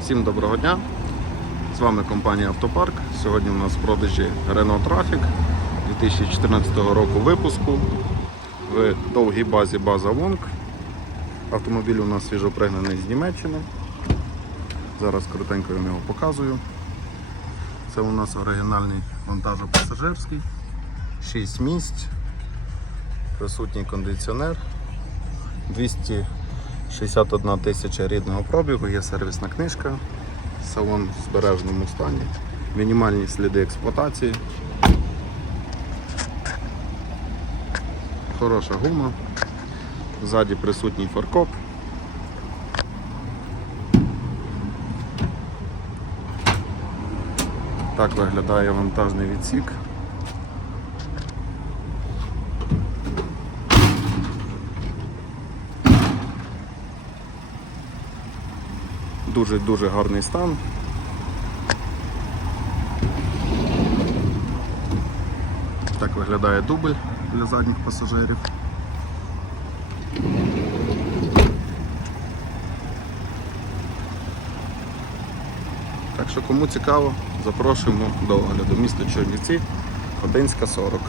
Всім доброго дня! З вами компанія Автопарк. Сьогодні у нас в продажі Renault Traffic 2014 року випуску в довгій базі база Вонг. Автомобіль у нас свіжопригнаний з Німеччини. Зараз коротенько я його показую. Це у нас оригінальний вантажопасажирський, 6 місць, присутній кондиціонер, 261 тисяча рідного пробігу, є сервісна книжка, салон в збережному стані, мінімальні сліди експлуатації, хороша гума, ззаді присутній фаркоп. Так виглядає вантажний відсік. Дуже-дуже гарний стан. Так виглядає дубль для задніх пасажирів. Так що кому цікаво, запрошуємо до огляду міста Чернівці, Ходинська 40.